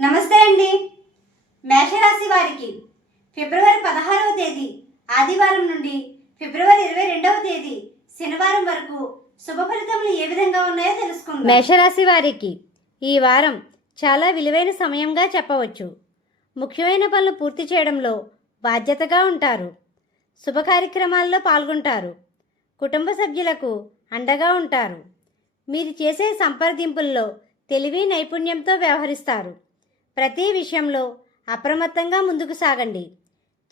నమస్తే అండి. మేషరాశి వారికి ఫిబ్రవరి పదహారవ తేదీ ఆదివారం నుండి ఫిబ్రవరి ఇరవై రెండవ తేదీ శనివారం వరకు శుభ ఫలితములు ఏ విధంగా ఉన్నాయో తెలుసుకుందాం. మేషరాశి వారికి ఈ వారం చాలా విలువైన సమయంగా చెప్పవచ్చు. ముఖ్యమైన పనులు పూర్తి చేయడంలో బాధ్యతగా ఉంటారు. శుభ కార్యక్రమాల్లో పాల్గొంటారు. కుటుంబ సభ్యులకు అండగా ఉంటారు. మీరు చేసే సంప్రదింపుల్లో తెలివి నైపుణ్యంతో వ్యవహరిస్తారు. ప్రతి విషయంలో అప్రమత్తంగా ముందుకు సాగండి.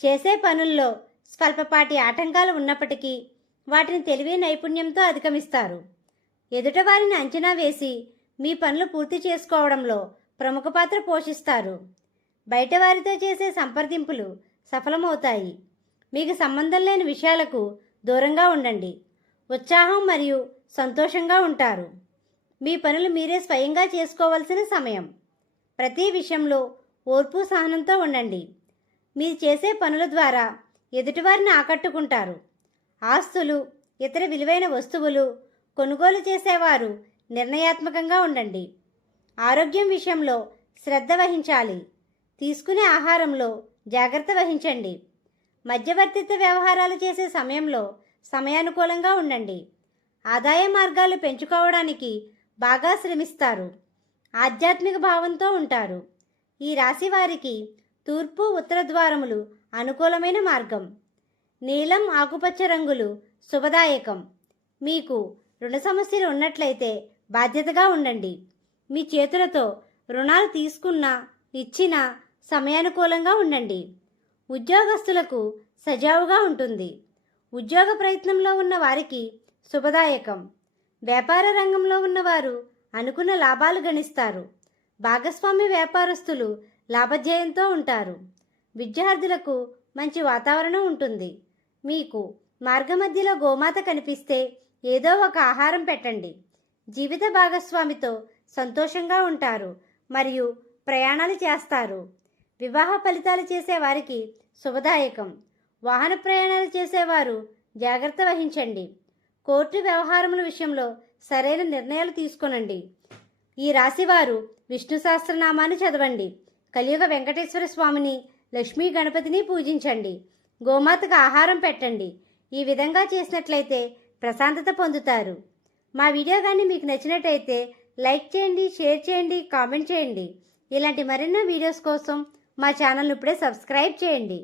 చేసే పనుల్లో స్వల్పపాటి ఆటంకాలు ఉన్నప్పటికీ వాటిని తెలివి నైపుణ్యంతో అధిగమిస్తారు. ఎదుటవారిని అంచనా వేసి మీ పనులు పూర్తి చేసుకోవడంలో ప్రముఖ పాత్ర పోషిస్తారు. బయట వారితో చేసే సంప్రదింపులు సఫలమవుతాయి. మీకు సంబంధం లేని విషయాలకు దూరంగా ఉండండి. ఉత్సాహం మరియు సంతోషంగా ఉంటారు. మీ పనులు మీరే స్వయంగా చేసుకోవాల్సిన సమయం. ప్రతి విషయంలో ఓర్పు సహనంతో ఉండండి. మీరు చేసే పనుల ద్వారా ఎదుటివారిని ఆకట్టుకుంటారు. ఆస్తులు ఇతర విలువైన వస్తువులు కొనుగోలు చేసేవారు నిర్ణయాత్మకంగా ఉండండి. ఆరోగ్యం విషయంలో శ్రద్ధ వహించాలి. తీసుకునే ఆహారంలో జాగ్రత్త వహించండి. మధ్యవర్తిత్వ వ్యవహారాలు చేసే సమయంలో సమయానుకూలంగా ఉండండి. ఆదాయ మార్గాలు పెంచుకోవడానికి బాగా శ్రమిస్తారు. ఆధ్యాత్మిక భావంతో ఉంటారు. ఈ రాశి వారికి తూర్పు ఉత్తర ద్వారములు అనుకూలమైన మార్గం. నీలం ఆకుపచ్చ రంగులు శుభదాయకం. మీకు రుణ సమస్యలు ఉన్నట్లయితే బాధ్యతగా ఉండండి. మీ చేతులతో రుణాలు తీసుకున్నా ఇచ్చినా సమయానుకూలంగా ఉండండి. ఉద్యోగస్తులకు సజావుగా ఉంటుంది. ఉద్యోగ ప్రయత్నంలో ఉన్న వారికి శుభదాయకం. వ్యాపార రంగంలో ఉన్నవారు అనుకున్న లాభాలు గణిస్తారు. భాగస్వామ్య వ్యాపారస్తులు లాభధ్యేయంతో ఉంటారు. విద్యార్థులకు మంచి వాతావరణం ఉంటుంది. మీకు మార్గమధ్యలో గోమాత కనిపిస్తే ఏదో ఒక ఆహారం పెట్టండి. జీవిత భాగస్వామితో సంతోషంగా ఉంటారు మరియు ప్రయాణాలు చేస్తారు. వివాహ ఫలితాలు చేసేవారికి శుభదాయకం. వాహన ప్రయాణాలు చేసేవారు జాగ్రత్త వహించండి. కోర్టు వ్యవహారముల విషయంలో సరైన నిర్ణయాలు తీసుకోనండి. ఈ రాశివారు విష్ణు సహస్రనామాన్ని చదవండి. కలియుగ వెంకటేశ్వర స్వామిని లక్ష్మీ గణపతిని పూజించండి. గోమాతకు ఆహారం పెట్టండి. ఈ విధంగా చేసినట్లయితే ప్రశాంతత పొందుతారు. మా వీడియో కానీ మీకు నచ్చినట్టయితే లైక్ చేయండి షేర్ చేయండి కామెంట్ చేయండి. ఇలాంటి మరెన్నో వీడియోస్ కోసం మా ఛానల్ ఇప్పుడే సబ్స్క్రైబ్ చేయండి.